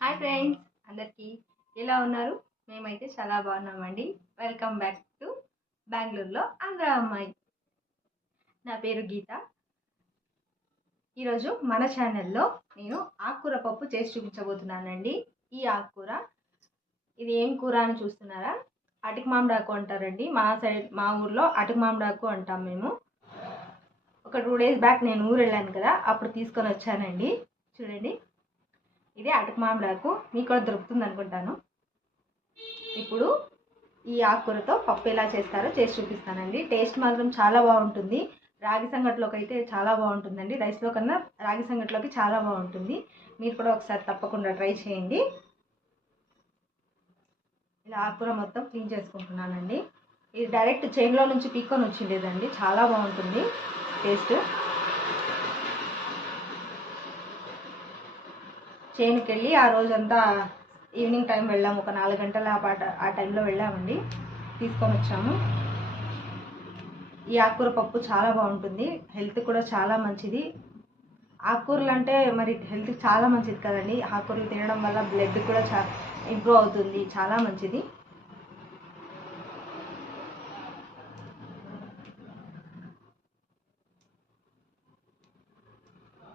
Hi friends అందరికీ ఎలా ఉన్నారు? మేమైతే చాలా బాగున్నామండి. వెల్కమ్ బ్యాక్ టు బెంగళూరులో ఆంధ్ర అమ్మాయి. నా పేరు గీత. ఈరోజు మన ఛానల్లో నేను ఆకుకూర పప్పు చేసి చూపించబోతున్నానండి. ఈ ఆకుకూర ఇది ఏం కూర అని చూస్తున్నారా? అటుకు మామిడాకు అంటారండి. మా సైడ్ మా ఊర్లో అటుకు మామిడాకు అంటాం మేము. ఒక టూ డేస్ బ్యాక్ నేను ఊరు వెళ్ళాను కదా అప్పుడు తీసుకొని వచ్చానండి. చూడండి. ఇది అటుకు మామిడాకు మీకు కూడా దొరుకుతుంది అనుకుంటాను. ఇప్పుడు ఈ ఆకుకూరతో పప్పు ఎలా చేస్తారో చేసి చూపిస్తానండి. టేస్ట్ మాత్రం చాలా బాగుంటుంది. రాగి సంగట్లోకి అయితే చాలా బాగుంటుందండి. రైస్లో కన్నా రాగి సంగట్లోకి చాలా బాగుంటుంది. మీరు కూడా ఒకసారి తప్పకుండా ట్రై చేయండి. ఇలా ఆకుకూర మొత్తం క్లీన్ చేసుకుంటున్నానండి. ఇది డైరెక్ట్ చైన్లో నుంచి పీక్కొని వచ్చిండేదండి. చాలా బాగుంటుంది టేస్ట్. చేనుకి వెళ్ళి ఆ రోజంతా ఈవినింగ్ టైం వెళ్ళాము. ఒక నాలుగు గంటల ఆ పాట ఆ టైంలో వెళ్ళామండి. తీసుకొని వచ్చాము. ఈ ఆకుకూర పప్పు చాలా బాగుంటుంది. హెల్త్ కూడా చాలా మంచిది. ఆకుకూరలు అంటే మరి హెల్త్ చాలా మంచిది కదండి. ఆకుకూరలు తినడం వల్ల బ్లడ్ కూడా చా ఇంప్రూవ్ అవుతుంది. చాలా మంచిది.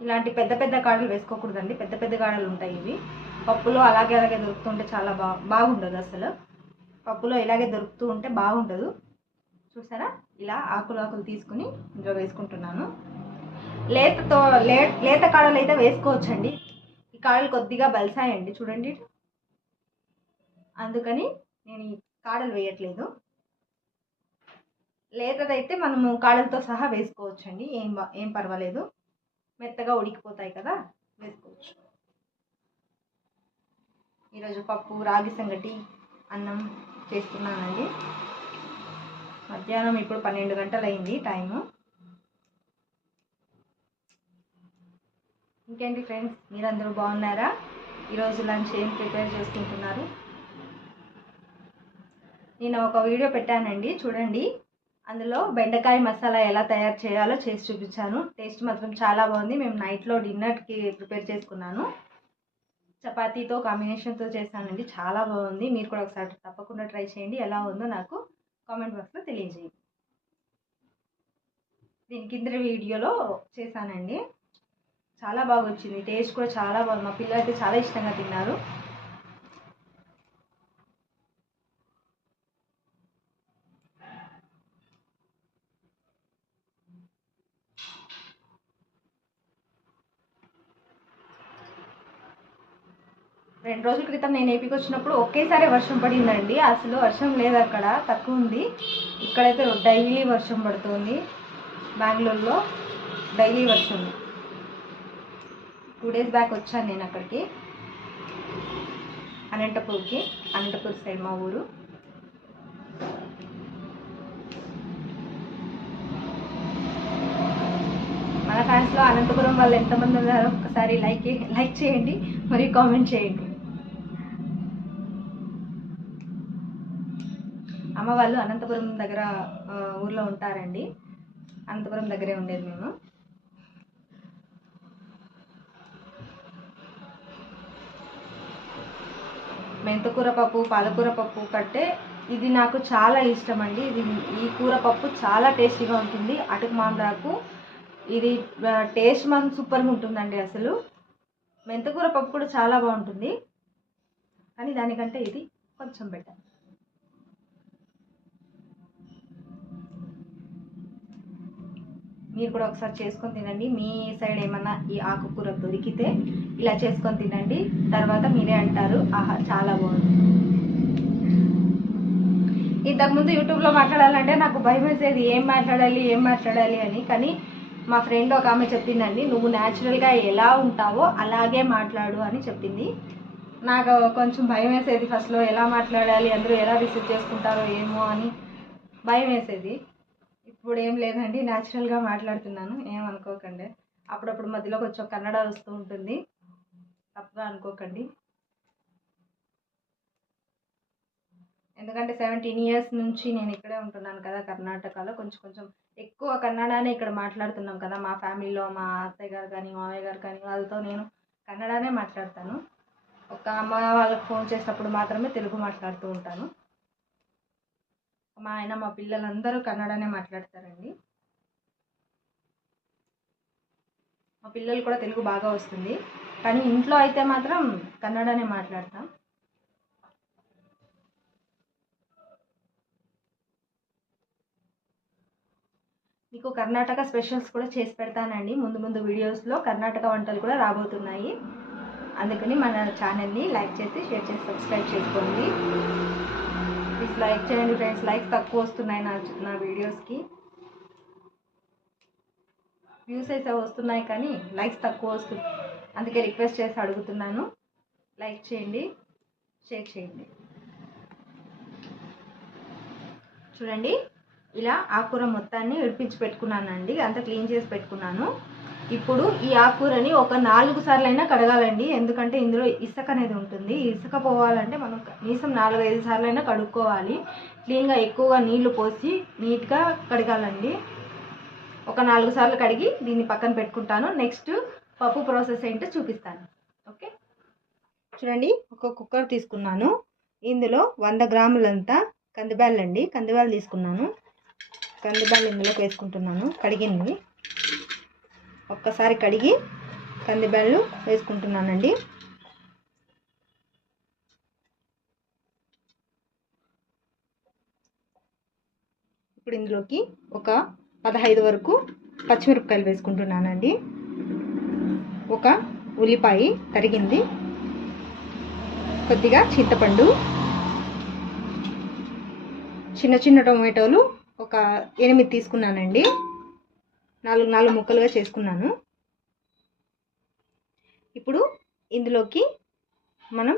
ఇలాంటి పెద్ద పెద్ద కాడలు వేసుకోకూడదండి. పెద్ద పెద్ద కాడలు ఉంటాయి ఇవి. పప్పులో అలాగే అలాగే దొరుకుతుంటే చాలా బా బాగుండదు అసలు. పప్పులో ఇలాగే దొరుకుతూ ఉంటే బాగుండదు. చూసారా? ఇలా ఆకులు ఆకులు తీసుకుని ఇందులో వేసుకుంటున్నాను. లేతతో లే లేత కాడలు అయితే వేసుకోవచ్చండి. ఈ కాడలు కొద్దిగా బలిసాయండి. చూడండి. అందుకని నేను ఈ కాడలు వేయట్లేదు. లేతదైతే మనము కాడలతో సహా వేసుకోవచ్చండి. ఏం బా- ఏం పర్వాలేదు. మెత్తగా ఉడికిపోతాయి కదా వేసుకోవచ్చు. ఈరోజు పప్పు రాగి సంగటి అన్నం చేస్తున్నానండి. మధ్యాహ్నం ఇప్పుడు పన్నెండు గంటలు అయింది టైము. ఇంకేంటి ఫ్రెండ్స్ మీరందరూ బాగున్నారా? ఈరోజు లంచ్ ఏం ప్రిపేర్ చేసుకుంటున్నారు? నేను ఒక వీడియో పెట్టానండి చూడండి. అందులో బెండకాయ మసాలా ఎలా తయారు చేయాలో చేసి చూపించాను. టేస్ట్ మాత్రం చాలా బాగుంది. మేము నైట్లో డిన్నర్కి ప్రిపేర్ చేసుకున్నాను. చపాతీతో కాంబినేషన్తో చేశానండి. చాలా బాగుంది. మీరు కూడా ఒకసారి తప్పకుండా ట్రై చేయండి. ఎలా ఉందో నాకు కామెంట్ బాక్స్లో తెలియజేయండి. దీని కింద వీడియోలో చేశానండి. చాలా బాగా వచ్చింది. టేస్ట్ కూడా చాలా బాగుంది. మా పిల్లలు అయితే చాలా ఇష్టంగా తిన్నారు. రెండు రోజుల క్రితం నేను ఏపీకి వచ్చినప్పుడు ఒకేసారి వర్షం పడిందండి. అసలు వర్షం లేదు అక్కడ తక్కువ ఉంది. ఇక్కడైతే డైలీ వర్షం పడుతుంది. బెంగళూరులో డైలీ వర్షం. టూ డేస్ బ్యాక్ వచ్చాను నేను అక్కడికి. అనంతపూర్కి అనంతపూర్ సైడ్ మా ఊరు. మన ఫ్యాన్స్లో అనంతపురం వాళ్ళు ఎంతమంది ఉన్నారో ఒకసారి లైక్ లైక్ చేయండి మరియు కామెంట్ చేయండి. అమ్మ వాళ్ళు అనంతపురం దగ్గర ఊర్లో ఉంటారండి. అనంతపురం దగ్గరే ఉండేది మేము. మెంతకూర పప్పు పాలకూర పప్పు కంటే ఇది నాకు చాలా ఇష్టం అండి ఇది ఈ కూర పప్పు చాలా టేస్టీగా ఉంటుంది. అటుకు మామిడాకు ఇది టేస్ట్ మనం సూపర్గా ఉంటుందండి అసలు. మెంతకూర పప్పు కూడా చాలా బాగుంటుంది. కానీ దానికంటే ఇది కొంచెం బెటర్ మీరు కూడా ఒకసారి చేసుకొని తినండి. మీ సైడ్ ఏమన్నా ఈ ఆకుకూర దొరికితే ఇలా చేసుకొని తినండి. తర్వాత మీరే అంటారు ఆహా చాలా బాగుంది. ఇంతకుముందు యూట్యూబ్లో మాట్లాడాలంటే నాకు భయం వేసేది ఏం మాట్లాడాలి ఏం మాట్లాడాలి అని. కానీ మా ఫ్రెండ్ ఒక ఆమె చెప్పిందండి నువ్వు న్యాచురల్గా ఎలా ఉంటావో అలాగే మాట్లాడు అని చెప్పింది. నాకు కొంచెం భయం వేసేది ఫస్ట్లో ఎలా మాట్లాడాలి అందరూ ఎలా రిసీవ్ చేసుకుంటారో ఏమో అని. భయం వేసేది. ఇప్పుడు ఏం లేదండి న్యాచురల్గా మాట్లాడుతున్నాను ఏమనుకోకండి అప్పుడప్పుడు మధ్యలో కొంచెం కన్నడ వస్తూ ఉంటుంది. తప్పుగా అనుకోకండి. ఎందుకంటే సెవెంటీన్ ఇయర్స్ నుంచి నేను ఇక్కడే ఉంటున్నాను కదా కర్ణాటకలో కొంచెం కొంచెం ఎక్కువ కన్నడనే ఇక్కడ మాట్లాడుతున్నాం కదా మా ఫ్యామిలీలో మా అత్తయ్య గారు కానీ మామయ్య గారు కానీ వాళ్ళతో నేను కన్నడనే మాట్లాడతాను. ఒక ఒక అమ్మ వాళ్ళకి ఫోన్ చేసినప్పుడు మాత్రమే తెలుగు మాట్లాడుతూ ఉంటాను. మా ఆయన మా పిల్లలందరూ కన్నడనే మాట్లాడతారండి. మా పిల్లలు కూడా తెలుగు బాగా వస్తుంది. కానీ ఇంట్లో అయితే మాత్రం కన్నడనే మాట్లాడతాం. మీకు కర్ణాటక స్పెషల్స్ కూడా చేసి పెడతానండి. ముందు ముందు వీడియోస్లో కర్ణాటక వంటలు కూడా రాబోతున్నాయి. అందుకని మన ఛానల్ని లైక్ చేసి షేర్ చేసి సబ్స్క్రైబ్ చేసుకోండి. లైక్ చేయండి ఫ్రెండ్స్. లైక్ తక్కువ వస్తున్నాయి నా నా వీడియోస్కి వ్యూస్ అయితే వస్తున్నాయి కానీ లైక్స్ తక్కువ వస్తుంది అందుకే రిక్వెస్ట్ చేసి అడుగుతున్నాను. లైక్ చేయండి షేర్ చేయండి. చూడండి ఇలా ఆకుర మొత్తాన్ని విడిపించి పెట్టుకున్నానండి. అంతా క్లీన్ చేసి పెట్టుకున్నాను. ఇప్పుడు ఈ ఆకుకూరని ఒక నాలుగు సార్లు అయినా కడగాలండి. ఎందుకంటే ఇందులో ఇసుక అనేది ఉంటుంది. ఇసుక పోవాలంటే మనం కనీసం నాలుగు ఐదు సార్లు అయినా కడుక్కోవాలి. క్లీన్గా ఎక్కువగా నీళ్ళు పోసి నీట్గా కడగాలండి. ఒక నాలుగు సార్లు కడిగి దీన్ని పక్కన పెట్టుకుంటాను. నెక్స్ట్ పప్పు ప్రాసెస్ ఏంటో చూపిస్తాను. ఓకే? చూడండి ఒక కుక్కర్ తీసుకున్నాను. ఇందులో వంద గ్రాములంతా కందిబ్యాళ్ళు అండి తీసుకున్నాను. కందిబ్యాలు ఇందులోకి వేసుకుంటున్నాను. కడిగింది. ఒక్కసారి కడిగి కందిబ్యాళ్ళు వేసుకుంటున్నానండి. ఇప్పుడు ఇందులోకి ఒక పదహైదు వరకు పచ్చిమిరపకాయలు వేసుకుంటున్నానండి. ఒక ఉల్లిపాయ తరిగింది. కొద్దిగా చింతపండు. చిన్న చిన్న టొమాటోలు ఒక ఎనిమిది తీసుకున్నానండి. నాలుగు నాలుగు ముక్కలుగా చేసుకున్నాను. ఇప్పుడు ఇందులోకి మనం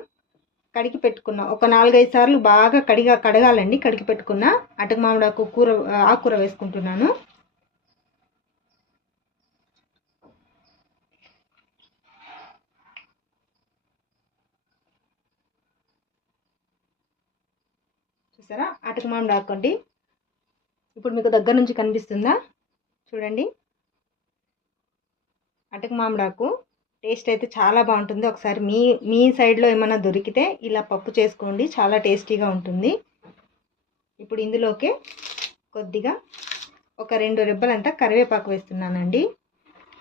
కడిగి పెట్టుకున్న ఒక నాలుగైదు సార్లు బాగా కడిగా కడగాలండి. కడిగి పెట్టుకున్న అటక మామిడాకు కూర ఆకుకూర వేసుకుంటున్నాను. చూసారా? అటక మామిడాకు అండి. ఇప్పుడు మీకు దగ్గర నుంచి కనిపిస్తుందా? చూడండి. అటక మామిడాకు టేస్ట్ అయితే చాలా బాగుంటుంది. ఒకసారి మీ మీ సైడ్లో ఏమైనా దొరికితే ఇలా పప్పు చేసుకోండి. చాలా టేస్టీగా ఉంటుంది. ఇప్పుడు ఇందులోకి కొద్దిగా ఒక రెండు రెబ్బలంతా కరివేపాకు వేస్తున్నానండి.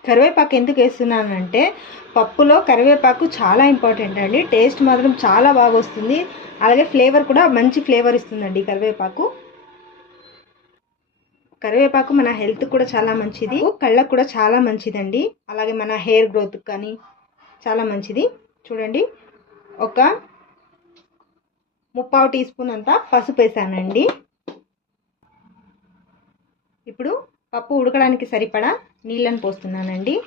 కరివేపాకు ఎందుకు వేస్తున్నానంటే పప్పులో కరివేపాకు చాలా ఇంపార్టెంట్ అండి. టేస్ట్ మాత్రం చాలా బాగా వస్తుంది. అలాగే ఫ్లేవర్ కూడా మంచి ఫ్లేవర్ ఇస్తుందండి కరివేపాకు. కరివేపాకు మన హెల్త్ కూడా చాలా మంచిది. కళ్ళకు కూడా చాలా మంచిదండి. అలాగే మన హెయిర్ గ్రోత్ కానీ చాలా మంచిది. చూడండి. ఒక ముప్పావు టీ స్పూన్ అంతా పసుపు వేసానండి. ఇప్పుడు పప్పు ఉడకడానికి సరిపడా నీళ్ళని పోస్తున్నానండి.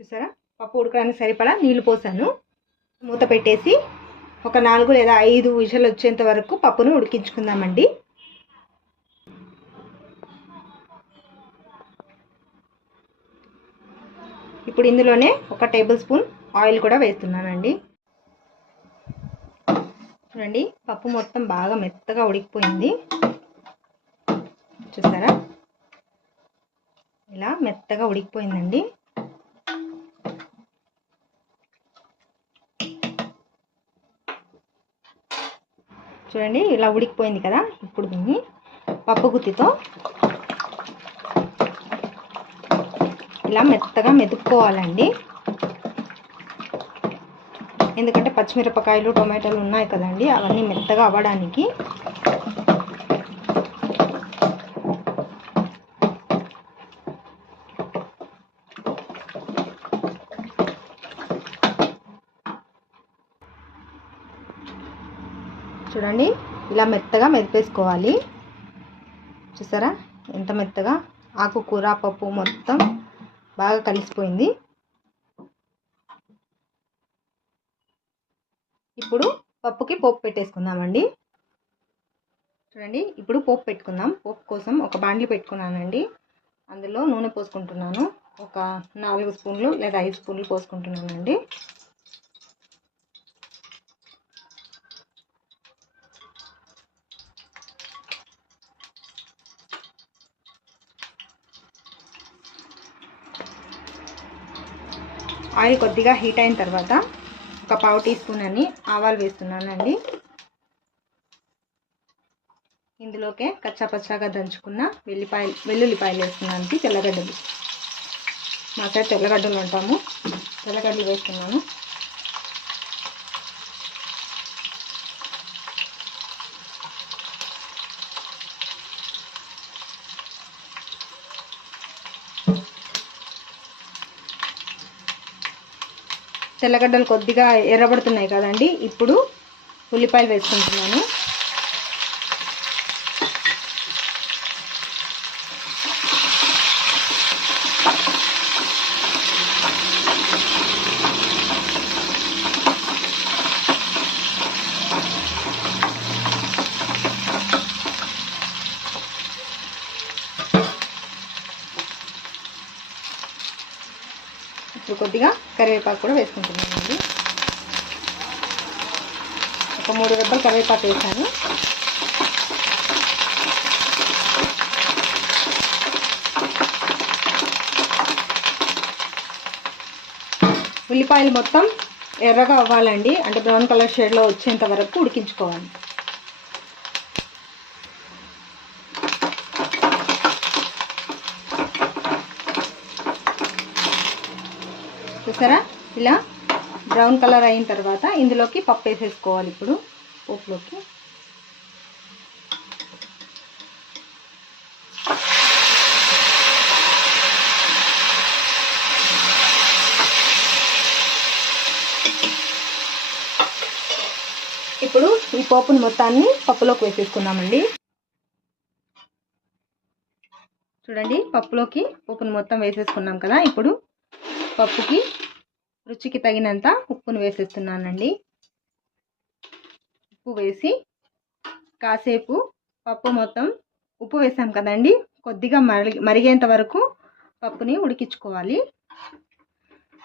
చూసారా? పప్పు ఉడకడానికి సరిపడా నీళ్ళు పోసాను. మూత పెట్టేసి ఒక నాలుగు లేదా ఐదు విషయాలు వచ్చేంత వరకు పప్పును ఉడికించుకుందామండి. ఇప్పుడు ఇందులోనే ఒక టేబుల్ స్పూన్ ఆయిల్ కూడా వేస్తున్నానండి. చూడండి పప్పు మొత్తం బాగా మెత్తగా ఉడికిపోయింది. చూసారా? ఇలా మెత్తగా ఉడికిపోయిందండి. చూడండి ఇలా ఉడికిపోయింది కదా. ఇప్పుడు దీన్ని పప్పు గుత్తితో ఇలా మెత్తగా మెతుక్కోవాలండి ఎందుకంటే పచ్చిమిరపకాయలు టొమాటోలు ఉన్నాయి కదండి అవన్నీ మెత్తగా అవ్వడానికి చూడండి. ఇలా మెత్తగా మెదిపేసుకోవాలి. చూసారా? ఎంత మెత్తగా? ఆకుకూర పప్పు మొత్తం బాగా కలిసిపోయింది. ఇప్పుడు పప్పుకి పోపు పెట్టేసుకుందామండి. చూడండి ఇప్పుడు పోపు పెట్టుకుందాం. పోపు కోసం ఒక బాండ్లీ పెట్టుకున్నానండి. అందులో నూనె పోసుకుంటున్నాను. ఒక నాలుగు స్పూన్లు లేదా ఐదు స్పూన్లు పోసుకుంటున్నానండి. ఆయిల్ కొద్దిగా హీట్ అయిన తర్వాత ఒక పావు టీ స్పూన్ అని ఆవాలు వేస్తున్నానండి. ఇందులోకే కచ్చా పచ్చాగా దంచుకున్న వెల్లిపాయలు వెల్లుల్లిపాయలు వేస్తున్నాను తెల్లగడ్డలు. మా సైడ్ తెల్లగడ్డలు ఉంటాము తెల్లగడ్డలు వేస్తున్నాను. తెల్లగడ్డలు కొద్దిగా ఎర్రబడుతున్నాయి కదండి. ఇప్పుడు ఉల్లిపాయలు వేసుకుంటున్నాను ఇప్పుడు కొద్దిగా కరివేపాకు కూడా వేసుకుంటున్నానండి ఒక మూడు రెబ్బలు కరివేపాకు వేసాను. ఉల్లిపాయలు మొత్తం ఎర్రగా అవ్వాలండి. అంటే బ్రౌన్ కలర్ షేడ్లో వచ్చేంత వరకు ఉడికించుకోవాలి. చూసారా? ఇలా బ్రౌన్ కలర్ అయిన తర్వాత ఇందులోకి పప్పు వేసేసుకోవాలి ఇప్పుడు. పప్పులోకి ఇప్పుడు ఈ పోపుని మొత్తాన్ని పప్పులోకి వేసేసుకున్నామండి చూడండి పప్పులోకి పప్పుని మొత్తం వేసేసుకున్నాం కదా. ఇప్పుడు పప్పుకి రుచికి తగినంత ఉప్పును వేసేస్తున్నానండి. ఉప్పు వేసి కాసేపు పప్పు మొత్తం ఉప్పు వేసాం కదండి. కొద్దిగా మరి మరిగేంత వరకు పప్పుని ఉడికించుకోవాలి.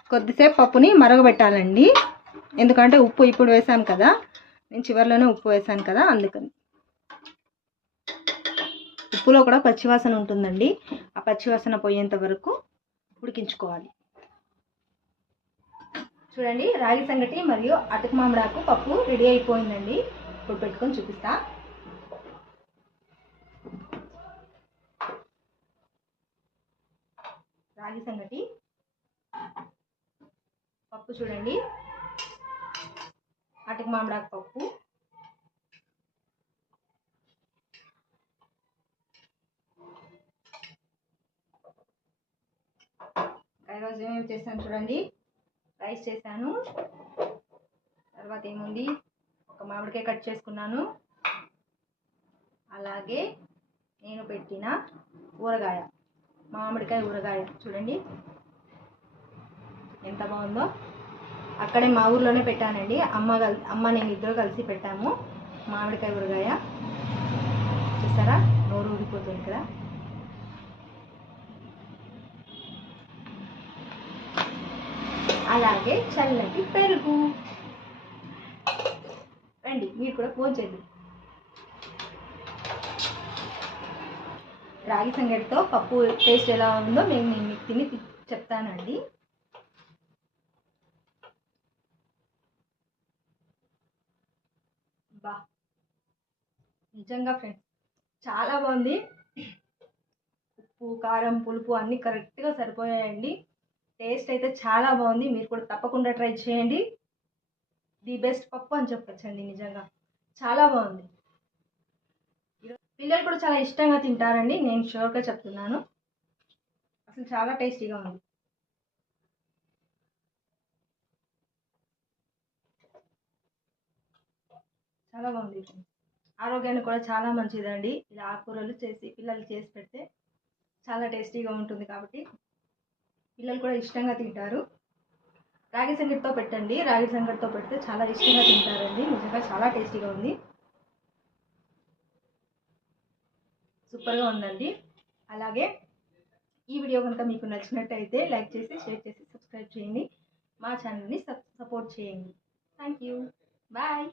కొద్దిసేపు పప్పుని మరగబెట్టాలండి. ఎందుకంటే ఉప్పు ఇప్పుడు వేసాం కదా. నేను చివరిలోనే ఉప్పు వేసాను కదా అందుకని. ఉప్పులో కూడా పచ్చివాసన ఉంటుందండి. ఆ పచ్చివాసన పోయేంత వరకు ఉడికించుకోవాలి. చూడండి రాగి సంగటి మరియు అటుకు మామిడాకు పప్పు రెడీ అయిపోయిందండి. ఇప్పుడు పెట్టుకొని చూపిస్తా. రాగి సంగటి పప్పు చూడండి. అటుకు మామిడాకు పప్పు. ఈరోజు ఏమేమి చేస్తాను చూడండి. రైస్ చేశాను. తర్వాత ఏముంది ఒక మామిడికాయ కట్ చేసుకున్నాను. అలాగే నేను పెట్టిన ఊరగాయ మామిడికాయ ఊరగాయ. చూడండి. ఎంత బాగుందో. అక్కడే మా ఊర్లోనే పెట్టానండి. అమ్మ కల్ అమ్మ నేను ఇద్దరు కలిసి పెట్టాము మామిడికాయ ఊరగాయ. చూసారా? నోరు ఊరిపోతుంది కదా. అలాగే చల్లటి పెరుగు. రండి మీరు కూడా ఫోన్ చేద్దాం రాగి సంగటితో పప్పు టేస్ట్ ఎలా ఉందో మేము నేను మీకు తిని చెప్తానండి. బా నిజంగా ఫ్రెండ్స్ చాలా బాగుంది. ఉప్పు కారం పులుపు అన్నీ కరెక్ట్గా సరిపోయాయండి. టేస్ట్ అయితే చాలా బాగుంది. మీరు కూడా తప్పకుండా ట్రై చేయండి. ది బెస్ట్ పప్పు అని చెప్పచ్చండి నిజంగా. చాలా బాగుంది. పిల్లలు కూడా చాలా ఇష్టంగా తింటారండి. నేను షూర్గా చెప్తున్నాను. అసలు చాలా టేస్టీగా ఉంది. చాలా బాగుంది. ఆరోగ్యానికి కూడా చాలా మంచిదండి. ఇలా ఆకుకూరలు చేసి పిల్లలు చేసి పెడితే చాలా టేస్టీగా ఉంటుంది కాబట్టి. పిల్లలు కూడా ఇష్టంగా తింటారు. రాగి సంగటితో పెట్టండి. రాగి సంగటితో పెడితే చాలా ఇష్టంగా తింటారండి. నిజంగా చాలా టేస్టీగా ఉంది. సూపర్గా ఉందండి. అలాగే ఈ వీడియో కనుక మీకు నచ్చినట్టయితే లైక్ చేసి షేర్ చేసి సబ్స్క్రైబ్ చేయండి. మా ఛానల్ని సపోర్ట్ చేయండి. Thank you bye.